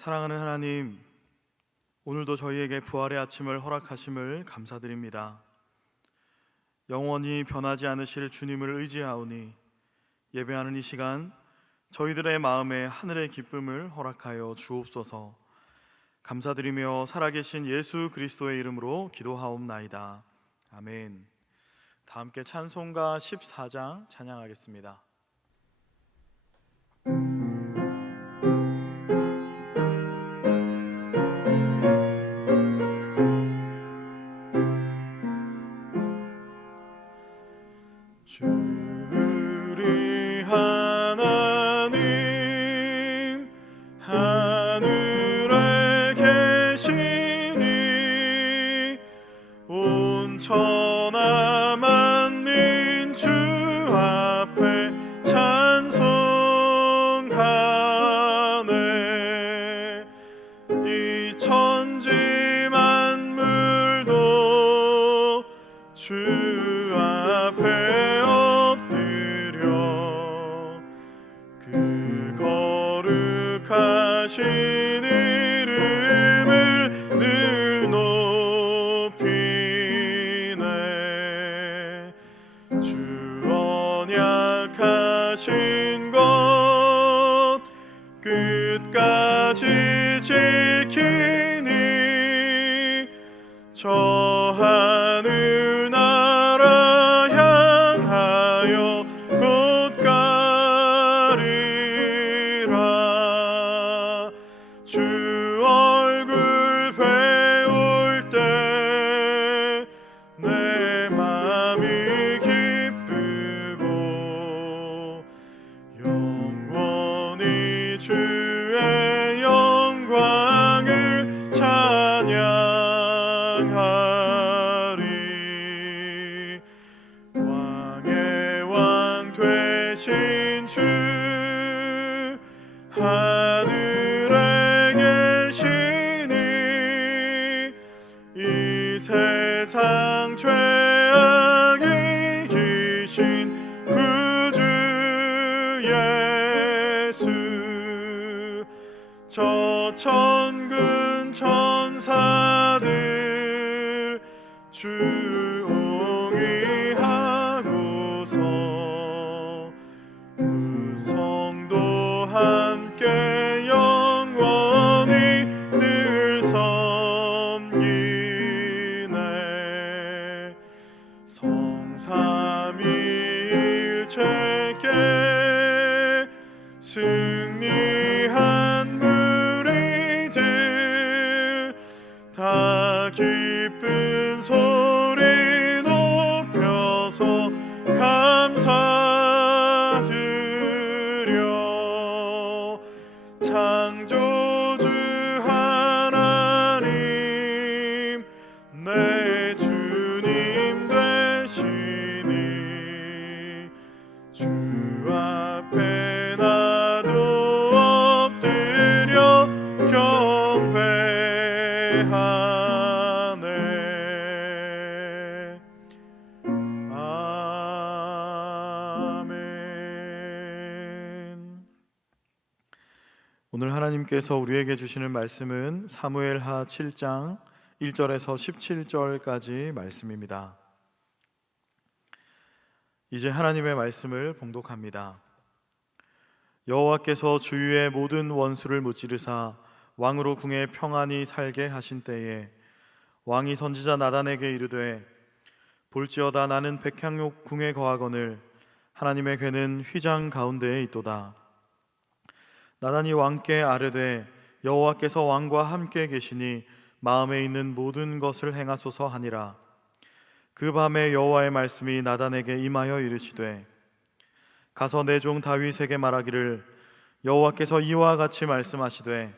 사랑하는 하나님, 오늘도 저희에게 부활의 아침을 허락하심을 감사드립니다. 영원히 변하지 않으실 주님을 의지하오니 예배하는 이 시간 저희들의 마음에 하늘의 기쁨을 허락하여 주옵소서. 감사드리며 살아계신 예수 그리스도의 이름으로 기도하옵나이다. 아멘. 다 함께 찬송가 14장 찬양하겠습니다. 우리 하나님 하늘에 계시니 온 천하 만민 주 앞에 찬송하네. 이 천지 만물도 주 앞에 그 거룩하신 이름을 늘 높이네. 주 언약하신 것 끝까지 지키니 저 하늘 나라 향하여 곧 가리라. 주 얼굴 배울 때 내 맘이 기쁘고 영원히 주의 영광을 찬양하리. 왕의 왕 되신 주 하늘에 계시니 이 세상 죄악 이기신 구주 예수. 저 천군 천사들 주옹이 하고서 무성도 함께 영원히 늘 섬기네. 성삼위일체께 승리한 무리들 다 기쁜 소리 높여서 감사드려. 창조주 하나님 내 주님 되시니 주 앞에 나도 엎드려 경배하네. 아멘. 오늘 하나님께서 우리에게 주시는 말씀은 사무엘하 7장 1절에서 17절까지 말씀입니다. 이제 하나님의 말씀을 봉독합니다. 여호와께서 주위의 모든 원수를 무찌르사 왕으로 궁에 평안히 살게 하신 때에 왕이 선지자 나단에게 이르되 볼지어다 나는 백향목 궁에 거하거늘 하나님의 궤는 휘장 가운데에 있도다. 나단이 왕께 아뢰되 여호와께서 왕과 함께 계시니 마음에 있는 모든 것을 행하소서 하니라. 그 밤에 여호와의 말씀이 나단에게 임하여 이르시되 가서 내 종 다윗에게 말하기를 여호와께서 이와 같이 말씀하시되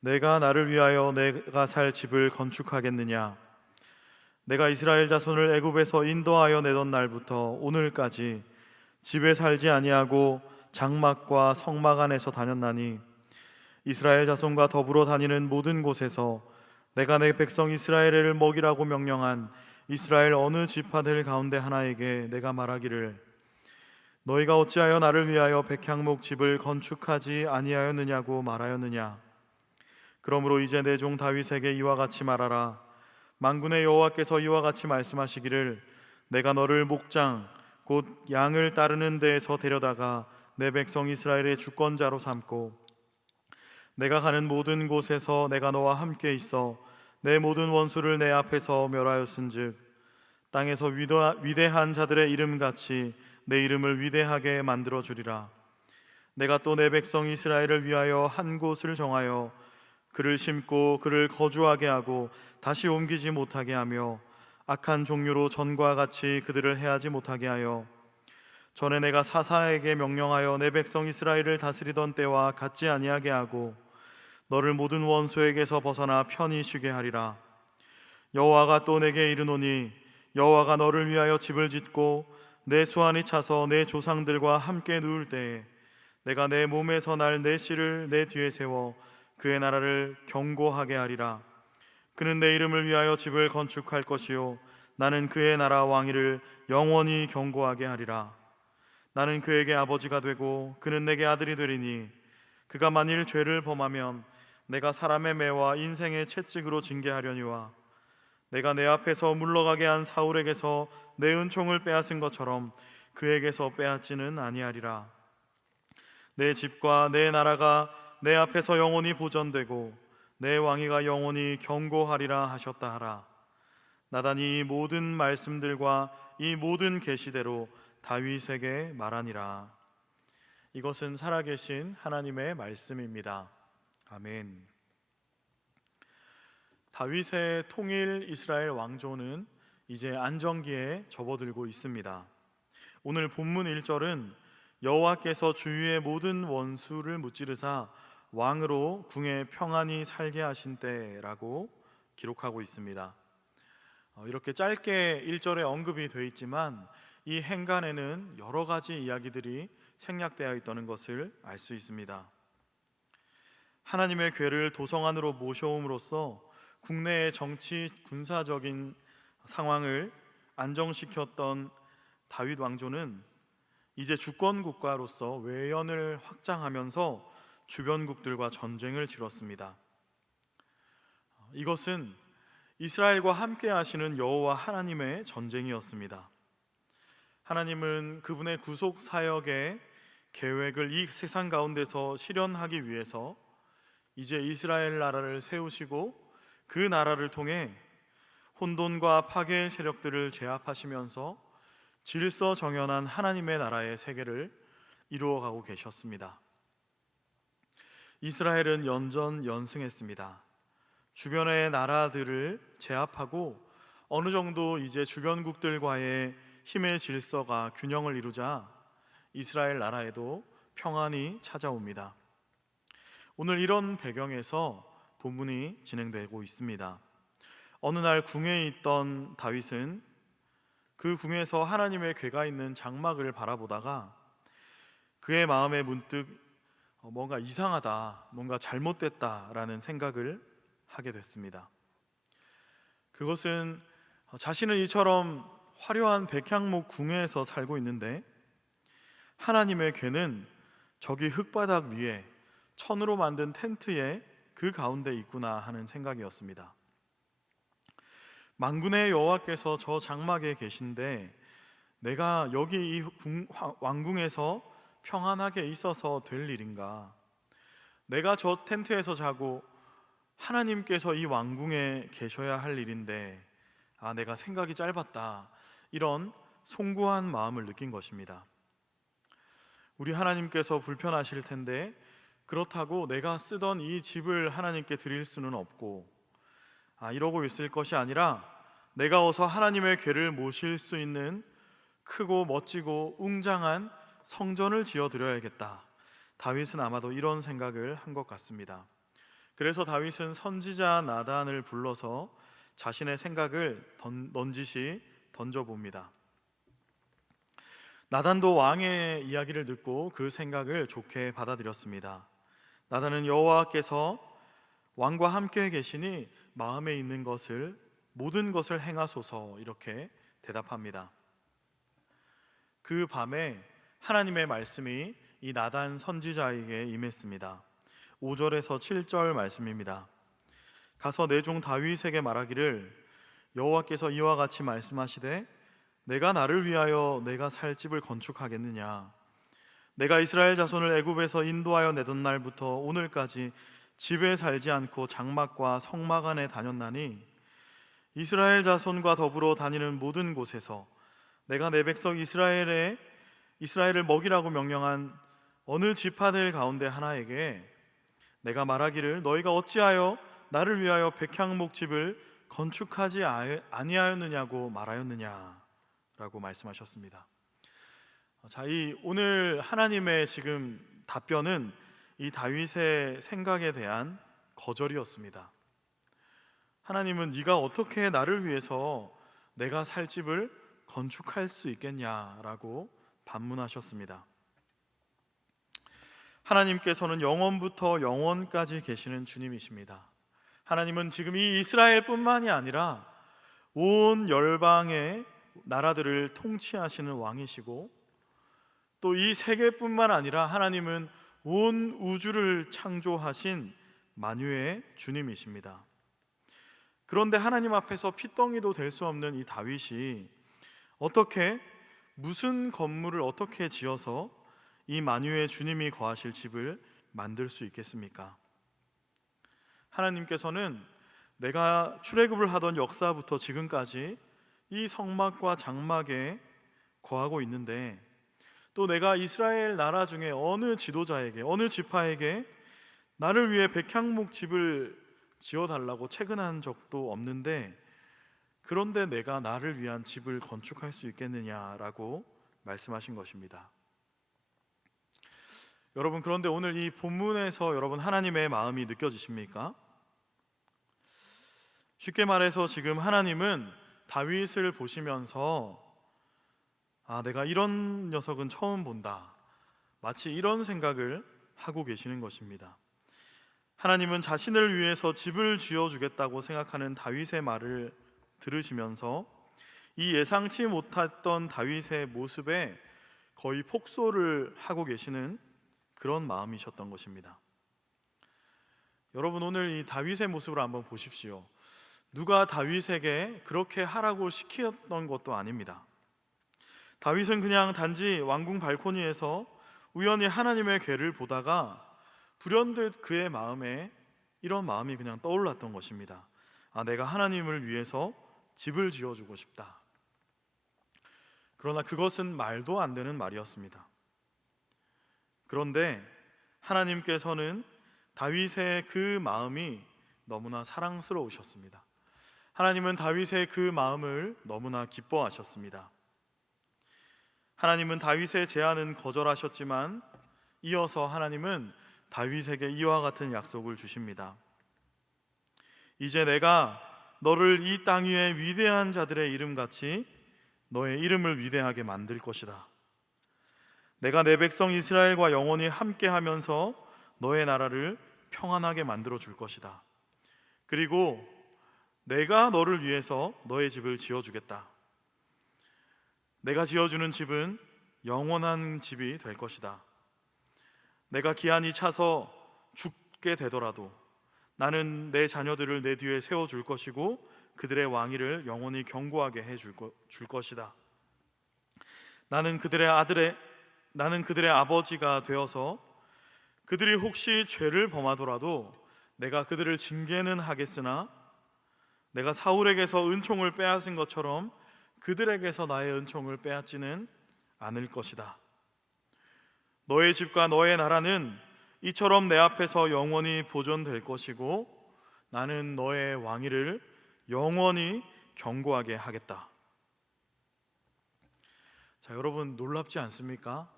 내가 나를 위하여 내가 살 집을 건축하겠느냐. 내가 이스라엘 자손을 애굽에서 인도하여 내던 날부터 오늘까지 집에 살지 아니하고 장막과 성막 안에서 다녔나니 이스라엘 자손과 더불어 다니는 모든 곳에서 내가 내 백성 이스라엘을 먹이라고 명령한 이스라엘 어느 지파들 가운데 하나에게 내가 말하기를 너희가 어찌하여 나를 위하여 백향목 집을 건축하지 아니하였느냐고 말하였느냐. 그러므로 이제 내 종 다윗에게 이와 같이 말하라. 만군의 여호와께서 이와 같이 말씀하시기를 내가 너를 목장 곧 양을 따르는 데에서 데려다가 내 백성 이스라엘의 주권자로 삼고 내가 가는 모든 곳에서 내가 너와 함께 있어 내 모든 원수를 내 앞에서 멸하였은즉 땅에서 위대한 자들의 이름같이 내 이름을 위대하게 만들어 주리라. 내가 또 내 백성 이스라엘을 위하여 한 곳을 정하여 그를 심고 그를 거주하게 하고 다시 옮기지 못하게 하며 악한 종류로 전과 같이 그들을 해하지 못하게 하여 전에 내가 사사에게 명령하여 내 백성 이스라엘을 다스리던 때와 같지 아니하게 하고 너를 모든 원수에게서 벗어나 편히 쉬게 하리라. 여호와가 또 내게 이르노니 여호와가 너를 위하여 집을 짓고 내 수완이 차서 내 조상들과 함께 누울 때에 내가 내 몸에서 날 내 씨를 내 뒤에 세워 그의 나라를 견고하게 하리라. 그는 내 이름을 위하여 집을 건축할 것이요 나는 그의 나라 왕위를 영원히 견고하게 하리라. 나는 그에게 아버지가 되고 그는 내게 아들이 되리니 그가 만일 죄를 범하면 내가 사람의 매와 인생의 채찍으로 징계하려니와 내가 내 앞에서 물러가게 한 사울에게서 내 은총을 빼앗은 것처럼 그에게서 빼앗지는 아니하리라. 내 집과 내 나라가 내 앞에서 영원히 보존되고 내 왕위가 영원히 견고하리라 하셨다 하라. 나단이 이 모든 말씀들과 이 모든 계시대로 다윗에게 말하니라. 이것은 살아계신 하나님의 말씀입니다. 아멘. 다윗의 통일 이스라엘 왕조는 이제 안정기에 접어들고 있습니다. 오늘 본문 1절은 여호와께서 주위의 모든 원수를 무찌르사 왕으로 궁에 평안히 살게 하신 때라고 기록하고 있습니다. 이렇게 짧게 1절에 언급이 되어 있지만 이 행간에는 여러 가지 이야기들이 생략되어 있다는 것을 알 수 있습니다. 하나님의 궤를 도성 안으로 모셔옴으로써 국내의 정치 군사적인 상황을 안정시켰던 다윗 왕조는 이제 주권 국가로서 외연을 확장하면서 주변국들과 전쟁을 치렀습니다. 이것은 이스라엘과 함께 하시는 여호와 하나님의 전쟁이었습니다. 하나님은 그분의 구속 사역의 계획을 이 세상 가운데서 실현하기 위해서 이제 이스라엘 나라를 세우시고 그 나라를 통해 혼돈과 파괴의 세력들을 제압하시면서 질서 정연한 하나님의 나라의 세계를 이루어가고 계셨습니다. 이스라엘은 연전연승했습니다. 주변의 나라들을 제압하고 어느 정도 이제 주변국들과의 힘의 질서가 균형을 이루자 이스라엘 나라에도 평안이 찾아옵니다. 오늘 이런 배경에서 본문이 진행되고 있습니다. 어느 날 궁에 있던 다윗은 그 궁에서 하나님의 궤가 있는 장막을 바라보다가 그의 마음에 문득 뭔가 이상하다, 뭔가 잘못됐다라는 생각을 하게 됐습니다. 그것은 자신은 이처럼 화려한 백향목 궁에서 살고 있는데 하나님의 궤는 저기 흙바닥 위에 천으로 만든 텐트에 그 가운데 있구나 하는 생각이었습니다. 만군의 여호와께서 저 장막에 계신데 내가 여기 이 왕궁에서 평안하게 있어서 될 일인가? 내가 저 텐트에서 자고 하나님께서 이 왕궁에 계셔야 할 일인데 내가 생각이 짧았다, 이런 송구한 마음을 느낀 것입니다. 우리 하나님께서 불편하실 텐데 그렇다고 내가 쓰던 이 집을 하나님께 드릴 수는 없고 이러고 있을 것이 아니라 내가 어서 하나님의 궤를 모실 수 있는 크고 멋지고 웅장한 성전을 지어드려야겠다. 다윗은 아마도 이런 생각을 한 것 같습니다. 그래서 다윗은 선지자 나단을 불러서 자신의 생각을 넌지시 던져봅니다. 나단도 왕의 이야기를 듣고 그 생각을 좋게 받아들였습니다. 나단은 여호와께서 왕과 함께 계시니 마음에 있는 것을 모든 것을 행하소서 이렇게 대답합니다. 그 밤에 하나님의 말씀이 이 나단 선지자에게 임했습니다. 5절에서 7절 말씀입니다. 가서 내 종 다윗에게 말하기를 여호와께서 이와 같이 말씀하시되 내가 나를 위하여 내가 살 집을 건축하겠느냐. 내가 이스라엘 자손을 애굽에서 인도하여 내던 날부터 오늘까지 집에 살지 않고 장막과 성막 안에 다녔나니 이스라엘 자손과 더불어 다니는 모든 곳에서 내가 내 백성 이스라엘을 먹이라고 명령한 어느 지파들 가운데 하나에게 내가 말하기를 너희가 어찌하여 나를 위하여 백향목 집을 건축하지 아니하였느냐고 말하였느냐라고 말씀하셨습니다. 자, 이 오늘 하나님의 지금 답변은 이 다윗의 생각에 대한 거절이었습니다. 하나님은 네가 어떻게 나를 위해서 내가 살 집을 건축할 수 있겠냐라고 반문하셨습니다. 하나님께서는 영원부터 영원까지 계시는 주님이십니다. 하나님은 지금 이 이스라엘뿐만이 아니라 온 열방의 나라들을 통치하시는 왕이시고 또 이 세계뿐만 아니라 하나님은 온 우주를 창조하신 만유의 주님이십니다. 그런데 하나님 앞에서 핏덩이도 될 수 없는 이 다윗이 무슨 건물을 어떻게 지어서 이 만유의 주님이 거하실 집을 만들 수 있겠습니까? 하나님께서는 내가 출애굽을 하던 역사부터 지금까지 이 성막과 장막에 거하고 있는데 또 내가 이스라엘 나라 중에 어느 지도자에게 어느 지파에게 나를 위해 백향목 집을 지어달라고 채근한 적도 없는데 그런데 내가 나를 위한 집을 건축할 수 있겠느냐라고 말씀하신 것입니다. 여러분, 그런데 오늘 이 본문에서 여러분 하나님의 마음이 느껴지십니까? 쉽게 말해서 지금 하나님은 다윗을 보시면서 내가 이런 녀석은 처음 본다, 마치 이런 생각을 하고 계시는 것입니다. 하나님은 자신을 위해서 집을 지어주겠다고 생각하는 다윗의 말을 들으시면서 이 예상치 못했던 다윗의 모습에 거의 폭소를 하고 계시는 그런 마음이셨던 것입니다. 여러분, 오늘 이 다윗의 모습을 한번 보십시오. 누가 다윗에게 그렇게 하라고 시켰던 것도 아닙니다. 다윗은 그냥 단지 왕궁 발코니에서 우연히 하나님의 궤를 보다가 불현듯 그의 마음에 이런 마음이 그냥 떠올랐던 것입니다. 내가 하나님을 위해서 집을 지어주고 싶다. 그러나 그것은 말도 안 되는 말이었습니다. 그런데 하나님께서는 다윗의 그 마음이 너무나 사랑스러우셨습니다. 하나님은 다윗의 그 마음을 너무나 기뻐하셨습니다. 하나님은 다윗의 제안은 거절하셨지만 이어서 하나님은 다윗에게 이와 같은 약속을 주십니다. 이제 내가 너를 이 땅 위에 위대한 자들의 이름같이 너의 이름을 위대하게 만들 것이다. 내가 내 백성 이스라엘과 영원히 함께하면서 너의 나라를 평안하게 만들어 줄 것이다. 그리고 내가 너를 위해서 너의 집을 지어주겠다. 내가 지어주는 집은 영원한 집이 될 것이다. 내가 기한이 차서 죽게 되더라도 나는 내 자녀들을 내 뒤에 세워줄 것이고 그들의 왕위를 영원히 견고하게 해줄 것이다. 나는 그들의 아버지가 되어서 그들이 혹시 죄를 범하더라도 내가 그들을 징계는 하겠으나 내가 사울에게서 은총을 빼앗은 것처럼 그들에게서 나의 은총을 빼앗지는 않을 것이다. 너의 집과 너의 나라는 이처럼 내 앞에서 영원히 보존될 것이고 나는 너의 왕위를 영원히 견고하게 하겠다. 자, 여러분, 놀랍지 않습니까?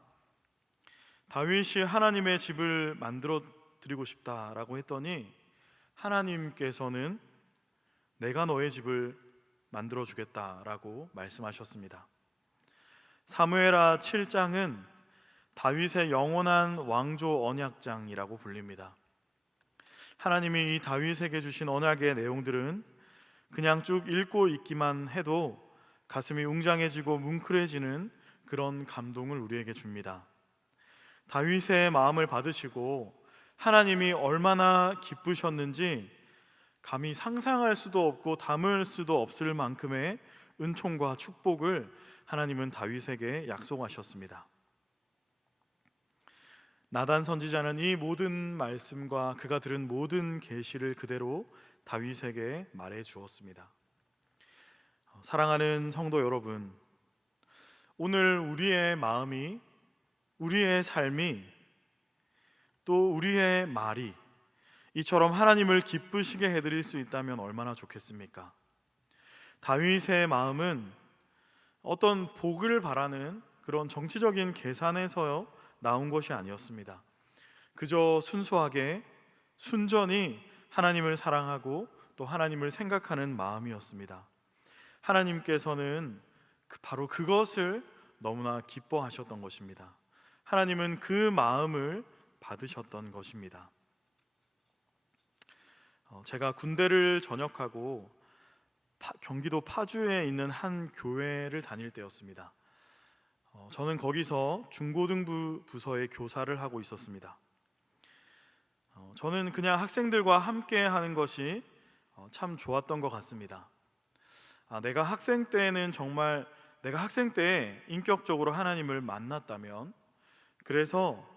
다윗이 하나님의 집을 만들어 드리고 싶다라고 했더니 하나님께서는 내가 너의 집을 만들어 주겠다라고 말씀하셨습니다. 사무엘하 7장은 다윗의 영원한 왕조 언약장이라고 불립니다. 하나님이 이 다윗에게 주신 언약의 내용들은 그냥 쭉 읽고 있기만 해도 가슴이 웅장해지고 뭉클해지는 그런 감동을 우리에게 줍니다. 다윗의 마음을 받으시고 하나님이 얼마나 기쁘셨는지 감히 상상할 수도 없고 담을 수도 없을 만큼의 은총과 축복을 하나님은 다윗에게 약속하셨습니다. 나단 선지자는 이 모든 말씀과 그가 들은 모든 계시를 그대로 다윗에게 말해 주었습니다. 사랑하는 성도 여러분, 오늘 우리의 마음이, 우리의 삶이, 또 우리의 말이 이처럼 하나님을 기쁘시게 해드릴 수 있다면 얼마나 좋겠습니까? 다윗의 마음은 어떤 복을 바라는 그런 정치적인 계산에서 나온 것이 아니었습니다. 그저 순수하게 순전히 하나님을 사랑하고 또 하나님을 생각하는 마음이었습니다. 하나님께서는 바로 그것을 너무나 기뻐하셨던 것입니다. 하나님은 그 마음을 받으셨던 것입니다. 제가 군대를 전역하고 경기도 파주에 있는 한 교회를 다닐 때였습니다. 저는 거기서 중고등부 부서의 교사를 하고 있었습니다. 저는 그냥 학생들과 함께 하는 것이 참 좋았던 것 같습니다. 내가 학생 때는 정말 내가 학생 때 인격적으로 하나님을 만났다면, 그래서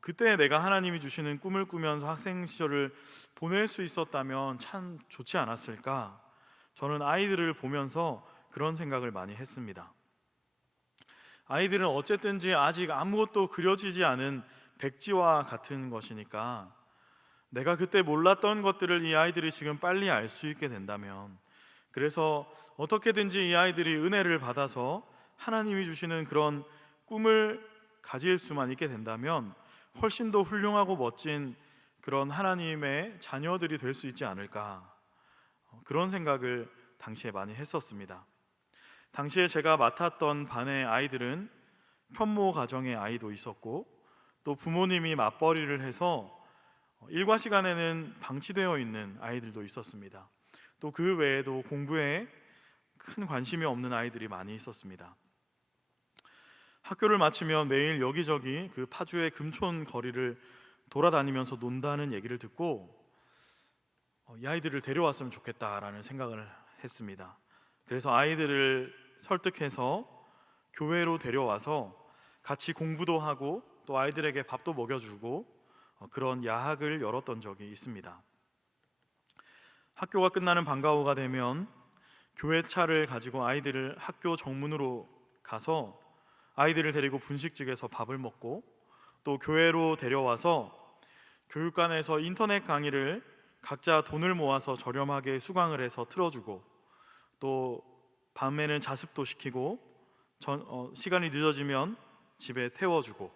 그때 내가 하나님이 주시는 꿈을 꾸면서 학생 시절을 보낼 수 있었다면 참 좋지 않았을까? 저는 아이들을 보면서 그런 생각을 많이 했습니다. 아이들은 어쨌든지 아직 아무것도 그려지지 않은 백지와 같은 것이니까 내가 그때 몰랐던 것들을 이 아이들이 지금 빨리 알 수 있게 된다면, 그래서 어떻게든지 이 아이들이 은혜를 받아서 하나님이 주시는 그런 꿈을 가질 수만 있게 된다면 훨씬 더 훌륭하고 멋진 그런 하나님의 자녀들이 될 수 있지 않을까, 그런 생각을 당시에 많이 했었습니다. 당시에 제가 맡았던 반의 아이들은 편모 가정의 아이도 있었고, 또 부모님이 맞벌이를 해서 일과 시간에는 방치되어 있는 아이들도 있었습니다. 또 그 외에도 공부에 큰 관심이 없는 아이들이 많이 있었습니다. 학교를 마치면 매일 여기저기 그 파주의 금촌 거리를 돌아다니면서 논다는 얘기를 듣고 이 아이들을 데려왔으면 좋겠다라는 생각을 했습니다. 그래서 아이들을 설득해서 교회로 데려와서 같이 공부도 하고 또 아이들에게 밥도 먹여주고 그런 야학을 열었던 적이 있습니다. 학교가 끝나는 방과 후가 되면 교회 차를 가지고 아이들을 학교 정문으로 가서 아이들을 데리고 분식집에서 밥을 먹고, 또 교회로 데려와서 교육관에서 인터넷 강의를 각자 돈을 모아서 저렴하게 수강을 해서 틀어주고, 또 밤에는 자습도 시키고 시간이 늦어지면 집에 태워주고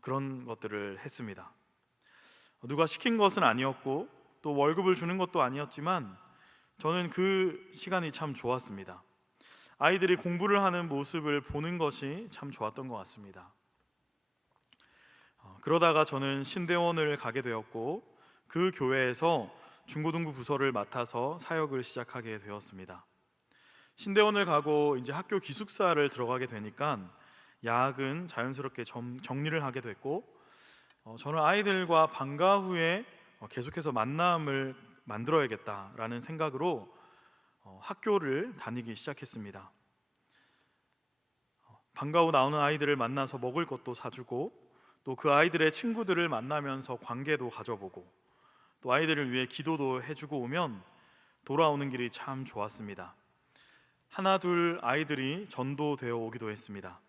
그런 것들을 했습니다. 누가 시킨 것은 아니었고 또 월급을 주는 것도 아니었지만 저는 그 시간이 참 좋았습니다. 아이들이 공부를 하는 모습을 보는 것이 참 좋았던 것 같습니다. 그러다가 저는 신대원을 가게 되었고 그 교회에서 중고등부 부서를 맡아서 사역을 시작하게 되었습니다. 신대원을 가고 이제 학교 기숙사를 들어가게 되니까 야학은 자연스럽게 정리를 하게 됐고, 저는 아이들과 방과 후에 계속해서 만남을 만들어야겠다라는 생각으로 학교를 다니기 시작했습니다. 방과 후 나오는 아이들을 만나서 먹을 것도 사주고, 또 그 아이들의 친구들을 만나면서 관계도 가져보고, 또 아이들을 위해 기도도 해주고 오면 돌아오는 길이 참 좋았습니다. 하나 둘 아이들이 전도되어 오기도 했습니다.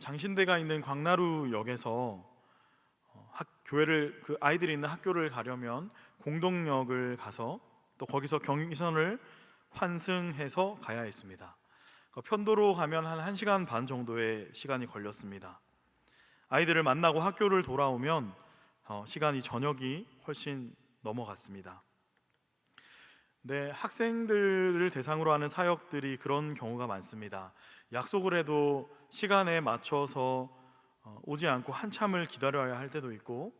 장신대가 있는 광나루역에서 교회를 그 아이들이 있는 학교를 가려면 공동역을 가서 또 거기서 경의선을 환승해서 가야 했습니다. 편도로 가면 한 1시간 반 정도의 시간이 걸렸습니다. 아이들을 만나고 학교를 돌아오면 시간이 저녁이 훨씬 넘어갔습니다. 네, 학생들을 대상으로 하는 사역들이 그런 경우가 많습니다. 약속을 해도 시간에 맞춰서 오지 않고 한참을 기다려야 할 때도 있고,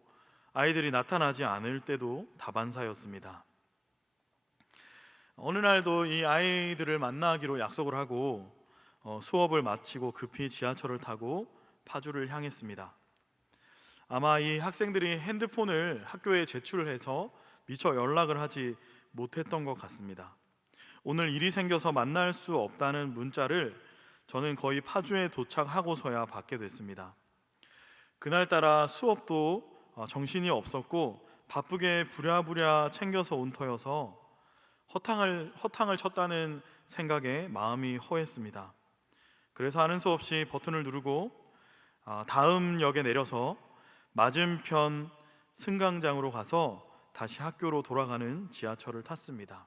아이들이 나타나지 않을 때도 다반사였습니다. 어느 날도 이 아이들을 만나기로 약속을 하고 수업을 마치고 급히 지하철을 타고 파주를 향했습니다. 아마 이 학생들이 핸드폰을 학교에 제출해서 미처 연락을 하지 못했던 것 같습니다. 오늘 일이 생겨서 만날 수 없다는 문자를 저는 거의 파주에 도착하고서야 받게 됐습니다. 그날따라 수업도 정신이 없었고 바쁘게 부랴부랴 챙겨서 온 터여서 허탕을 쳤다는 생각에 마음이 허했습니다. 그래서 하는 수 없이 버튼을 누르고 다음 역에 내려서 맞은편 승강장으로 가서 다시 학교로 돌아가는 지하철을 탔습니다.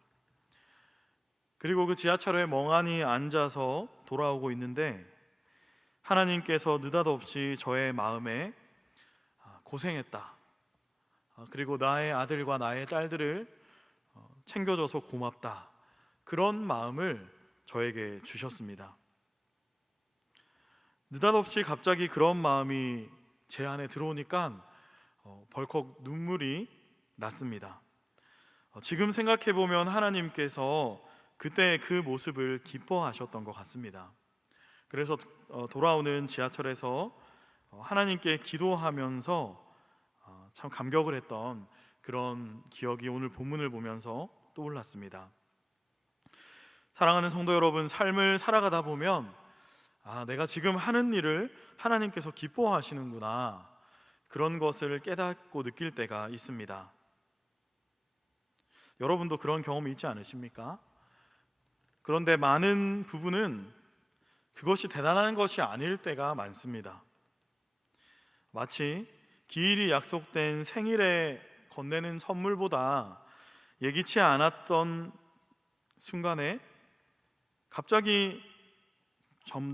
그리고 그 지하철에 멍하니 앉아서 돌아오고 있는데 하나님께서 느닷없이 저의 마음에 고생했다, 그리고 나의 아들과 나의 딸들을 챙겨줘서 고맙다, 그런 마음을 저에게 주셨습니다. 느닷없이 갑자기 그런 마음이 제 안에 들어오니까 벌컥 눈물이 났습니다. 지금 생각해보면 하나님께서 그때 그 모습을 기뻐하셨던 것 같습니다. 그래서 돌아오는 지하철에서 하나님께 기도하면서 참 감격을 했던 그런 기억이 오늘 본문을 보면서 떠올랐습니다. 사랑하는 성도 여러분, 삶을 살아가다 보면 내가 지금 하는 일을 하나님께서 기뻐하시는구나, 그런 것을 깨닫고 느낄 때가 있습니다. 여러분도 그런 경험이 있지 않으십니까? 그런데 많은 부분은 그것이 대단한 것이 아닐 때가 많습니다. 마치 기일이 약속된 생일에 건네는 선물보다 예기치 않았던 순간에 갑자기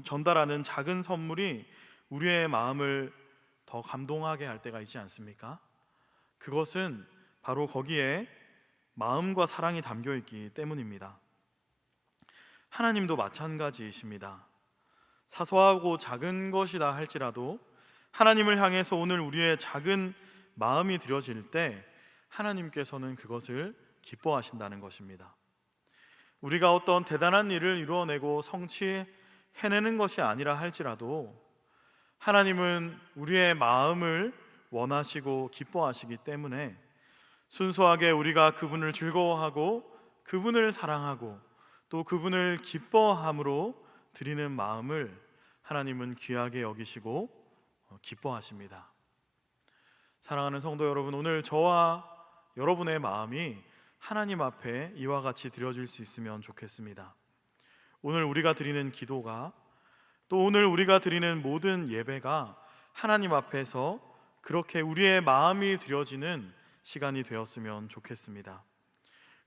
전달하는 작은 선물이 우리의 마음을 더 감동하게 할 때가 있지 않습니까? 그것은 바로 거기에 마음과 사랑이 담겨 있기 때문입니다. 하나님도 마찬가지이십니다. 사소하고 작은 것이다 할지라도 하나님을 향해서 오늘 우리의 작은 마음이 드려질 때 하나님께서는 그것을 기뻐하신다는 것입니다. 우리가 어떤 대단한 일을 이루어내고 성취해내는 것이 아니라 할지라도 하나님은 우리의 마음을 원하시고 기뻐하시기 때문에 순수하게 우리가 그분을 즐거워하고 그분을 사랑하고 또 그분을 기뻐함으로 드리는 마음을 하나님은 귀하게 여기시고 기뻐하십니다. 사랑하는 성도 여러분, 오늘 저와 여러분의 마음이 하나님 앞에 이와 같이 드려질 수 있으면 좋겠습니다. 오늘 우리가 드리는 기도가, 또 오늘 우리가 드리는 모든 예배가 하나님 앞에서 그렇게 우리의 마음이 드려지는 시간이 되었으면 좋겠습니다.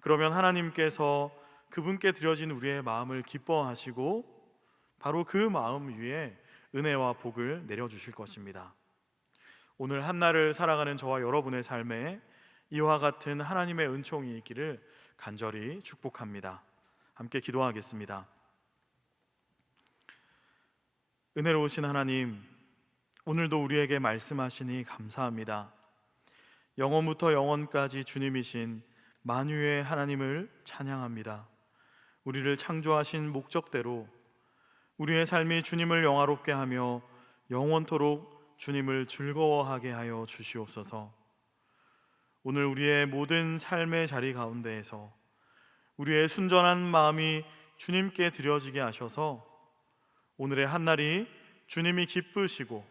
그러면 하나님께서 그분께 드려진 우리의 마음을 기뻐하시고 바로 그 마음 위에 은혜와 복을 내려주실 것입니다. 오늘 한날을 살아가는 저와 여러분의 삶에 이와 같은 하나님의 은총이 있기를 간절히 축복합니다. 함께 기도하겠습니다. 은혜로우신 하나님, 오늘도 우리에게 말씀하시니 감사합니다. 영원부터 영원까지 주님이신 만유의 하나님을 찬양합니다. 우리를 창조하신 목적대로 우리의 삶이 주님을 영화롭게 하며 영원토록 주님을 즐거워하게 하여 주시옵소서. 오늘 우리의 모든 삶의 자리 가운데에서 우리의 순전한 마음이 주님께 드려지게 하셔서 오늘의 한날이 주님이 기쁘시고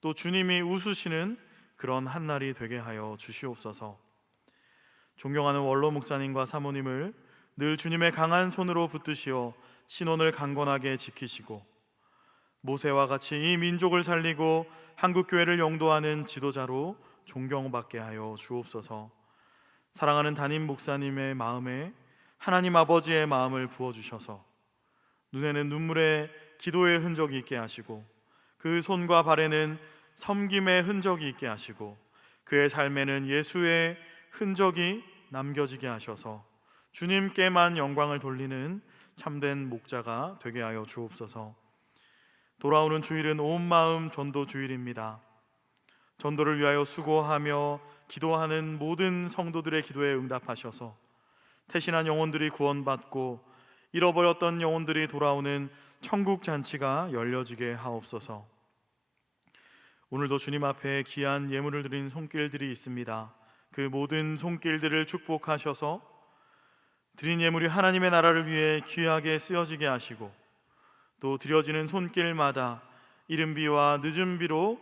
또 주님이 웃으시는 그런 한날이 되게 하여 주시옵소서. 존경하는 원로 목사님과 사모님을 늘 주님의 강한 손으로 붙드시어 신원을 강건하게 지키시고 모세와 같이 이 민족을 살리고 한국교회를 영도하는 지도자로 존경받게 하여 주옵소서. 사랑하는 담임 목사님의 마음에 하나님 아버지의 마음을 부어주셔서 눈에는 눈물의 기도의 흔적이 있게 하시고 그 손과 발에는 섬김의 흔적이 있게 하시고 그의 삶에는 예수의 흔적이 남겨지게 하셔서 주님께만 영광을 돌리는 참된 목자가 되게 하여 주옵소서. 돌아오는 주일은 온 마음 전도 주일입니다. 전도를 위하여 수고하며 기도하는 모든 성도들의 기도에 응답하셔서 태신한 영혼들이 구원받고 잃어버렸던 영혼들이 돌아오는 천국 잔치가 열려지게 하옵소서. 오늘도 주님 앞에 귀한 예물을 드린 손길들이 있습니다. 그 모든 손길들을 축복하셔서 드린 예물이 하나님의 나라를 위해 귀하게 쓰여지게 하시고, 또 드려지는 손길마다 이른비와 늦은비로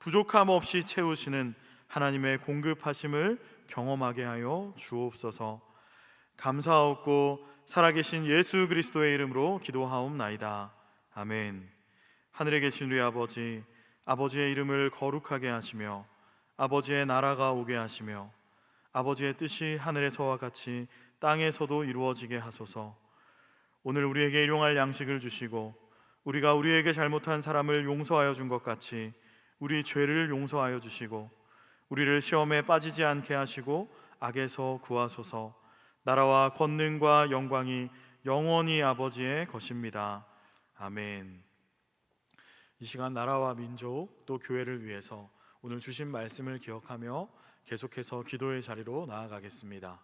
부족함 없이 채우시는 하나님의 공급하심을 경험하게 하여 주옵소서. 감사하옵고 살아계신 예수 그리스도의 이름으로 기도하옵나이다. 아멘. 하늘에 계신 우리 아버지, 아버지의 이름을 거룩하게 하시며 아버지의 나라가 오게 하시며 아버지의 뜻이 하늘에서와 같이 땅에서도 이루어지게 하소서. 오늘 우리에게 일용할 양식을 주시고 우리가 우리에게 잘못한 사람을 용서하여 준 것 같이 우리 죄를 용서하여 주시고 우리를 시험에 빠지지 않게 하시고 악에서 구하소서. 나라와 권능과 영광이 영원히 아버지의 것입니다. 아멘. 이 시간 나라와 민족 또 교회를 위해서 오늘 주신 말씀을 기억하며 계속해서 기도의 자리로 나아가겠습니다.